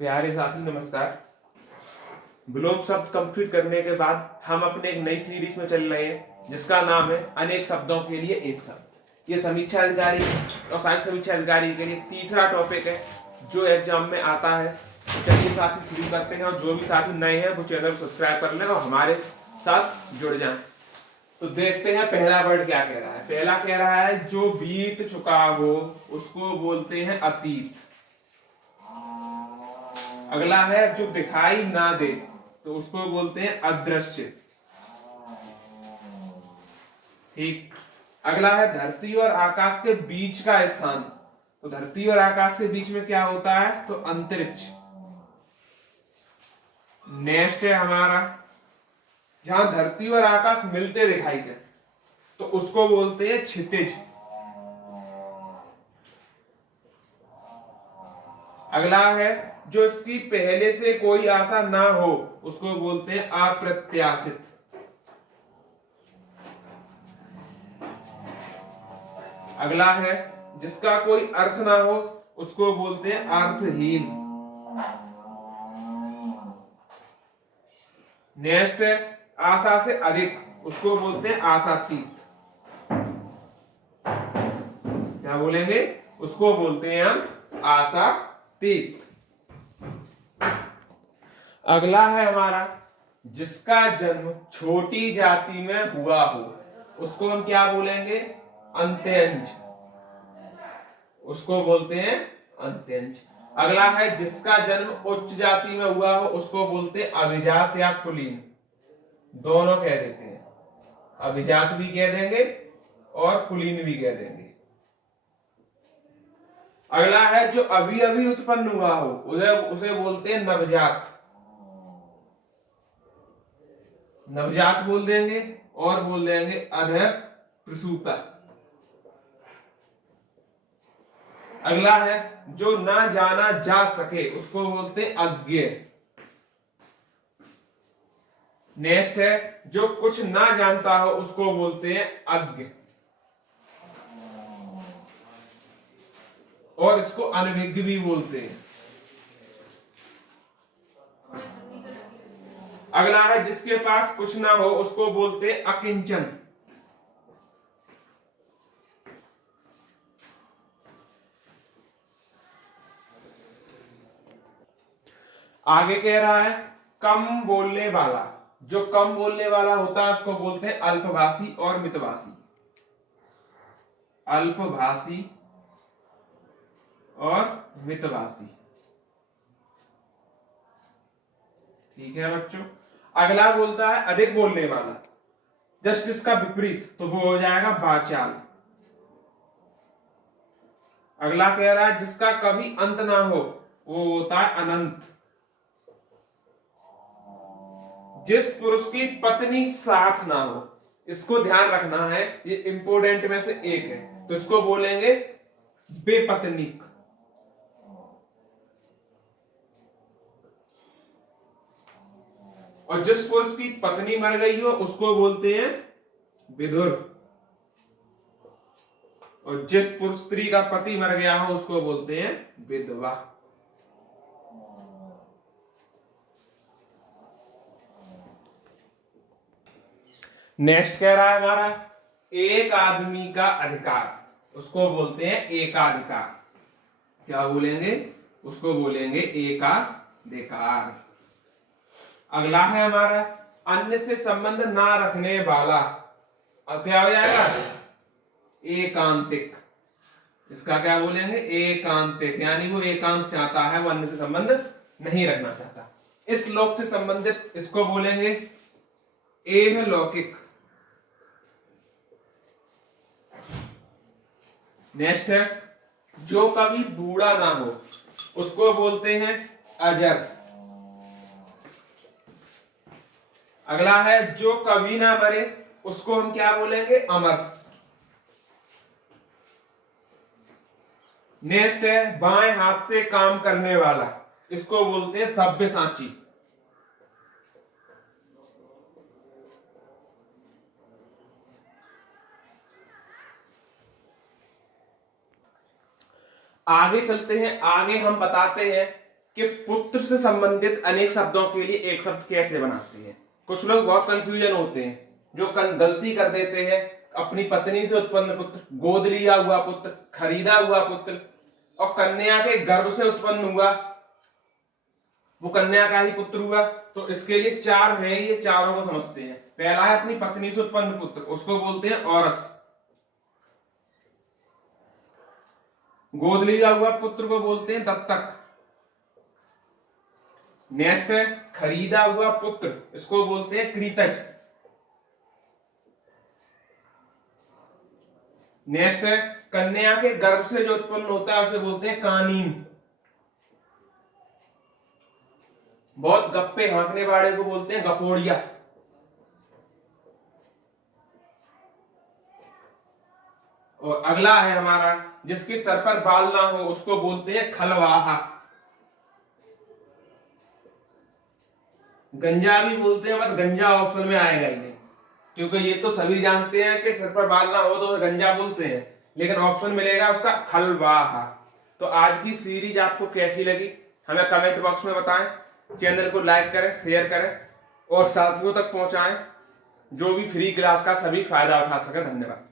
प्यारे साथी नमस्कार। विलोम शब्द कंप्लीट करने के बाद हम अपने एक नई सीरीज में चल रहे हैं जिसका नाम है अनेक शब्दों के लिए एक शब्द। ये समीक्षा अधिकारी और सहायक समीक्षा अधिकारी के लिए तीसरा टॉपिक है जो एग्जाम में आता है। तो चलिए साथी शुरू करते हैं, और जो भी साथी नए हैं वो चैनल को सब्सक्राइब कर लें और हमारे साथ जुड़ जाएं। तो देखते हैं पहला वर्ड क्या कह रहा है। पहला कह रहा है जो बीत चुका हो उसको बोलते हैं अतीत। अगला है जो दिखाई ना दे तो उसको बोलते हैं अदृश्य। ठीक। अगला है धरती और आकाश के बीच का स्थान। तो धरती और आकाश के बीच में क्या होता है? तो अंतरिक्ष। नेक्स्ट है हमारा जहां धरती और आकाश मिलते दिखाई दे तो उसको बोलते हैं क्षितिज। अगला है जो इसकी पहले से कोई आशा ना हो उसको बोलते हैं अप्रत्याशित। अगला है जिसका कोई अर्थ ना हो उसको बोलते हैं अर्थहीन। नेक्स्ट है आशा से अधिक, उसको बोलते हैं आशातीत। क्या बोलेंगे? उसको बोलते हैं हम आशातीत। अगला है हमारा जिसका जन्म छोटी जाति में हुआ हो उसको हम क्या बोलेंगे? अंत्यंश। उसको बोलते हैं अंत्यंश। अगला है जिसका जन्म उच्च जाति में हुआ हो उसको बोलते हैं अभिजात या कुलीन। दोनों कह देते हैं, अभिजात भी कह देंगे और कुलीन भी कह देंगे। अगला है जो अभी अभी उत्पन्न हुआ हो उसे बोलते हैं नवजात। नवजात बोल देंगे और बोल देंगे अधः प्रसूता। अगला है जो ना जाना जा सके उसको बोलते हैं अज्ञेय। नेक्स्ट है जो कुछ ना जानता हो उसको बोलते हैं अज्ञ, और इसको अनभिज्ञ भी बोलते हैं। अगला है जिसके पास कुछ ना हो उसको बोलते हैं अकिंचन। आगे कह रहा है कम बोलने वाला। जो कम बोलने वाला होता है उसको बोलते हैं अल्पभाषी और मितभाषी। अल्पभाषी और मितभाषी। ठीक है बच्चों। अगला बोलता है अधिक बोलने वाला। जस्ट इसका विपरीत तो वो हो जाएगा वाचाल। अगला कह रहा है जिसका कभी अंत ना हो वो होता है अनंत। जिस पुरुष की पत्नी साथ ना हो, इसको ध्यान रखना है, ये इंपोर्टेंट में से एक है, तो इसको बोलेंगे बेपत्नीक। और जिस पुरुष की पत्नी मर गई हो उसको बोलते हैं विधुर। और जिस पुरुष स्त्री का पति मर गया हो उसको बोलते हैं विधवा। नेक्स्ट कह रहा है हमारा एक आदमी का अधिकार, उसको बोलते हैं एकाधिकार। क्या बोलेंगे? उसको बोलेंगे एकाधिकार। अगला है हमारा अन्य से संबंध ना रखने वाला। अब क्या हो जाएगा? एकांतिक। इसका क्या बोलेंगे? एकांतिक, यानी वो एकांत चाहता है, वो अन्य से संबंध नहीं रखना चाहता। इस लोक से संबंधित इसको बोलेंगे एहलौकिक। नेक्स्ट है जो कभी बूढ़ा ना हो उसको बोलते हैं अजर। अगला है जो कभी ना मरे उसको हम क्या बोलेंगे? अमर। नेक्स्ट है बाएं हाथ से काम करने वाला, इसको बोलते हैं सब्यसाची। आगे चलते हैं, आगे हम बताते हैं कि पुत्र से संबंधित अनेक शब्दों के लिए एक शब्द कैसे बनाते हैं। कुछ लोग बहुत कंफ्यूजन होते हैं, जो गलती कर देते हैं। अपनी पत्नी से उत्पन्न पुत्र, गोद लिया हुआ पुत्र, खरीदा हुआ पुत्र और कन्या के गर्भ से उत्पन्न हुआ, वो कन्या का ही पुत्र हुआ। तो इसके लिए चार है, ये चारों को समझते हैं। पहला है अपनी पत्नी से उत्पन्न पुत्र, उसको बोलते हैं औरस। गोद लिया हुआ पुत्र को बोलते हैं दत्तक। नेक्स्ट है खरीदा हुआ पुत्र, इसको बोलते हैं कृतज। नेक्स्ट है कन्या के गर्भ से जो उत्पन्न होता है उसे बोलते हैं कानीन। बहुत गप्पे हाँकने वाले को बोलते हैं गपोड़िया। और अगला है हमारा जिसके सर पर बाल ना हो उसको बोलते हैं खलवाहा। गंजा भी बोलते हैं, पर गंजा ऑप्शन में आएगा ही नहीं, क्योंकि ये तो सभी जानते हैं कि सर पर बाल ना हो तो गंजा बोलते हैं, लेकिन ऑप्शन मिलेगा उसका खलवाहा। तो आज की सीरीज आपको कैसी लगी हमें कमेंट बॉक्स में बताएं। चैनल को लाइक करें, शेयर करें और साथियों तक पहुंचाएं, जो भी फ्री क्लास का सभी फायदा उठा सके। धन्यवाद।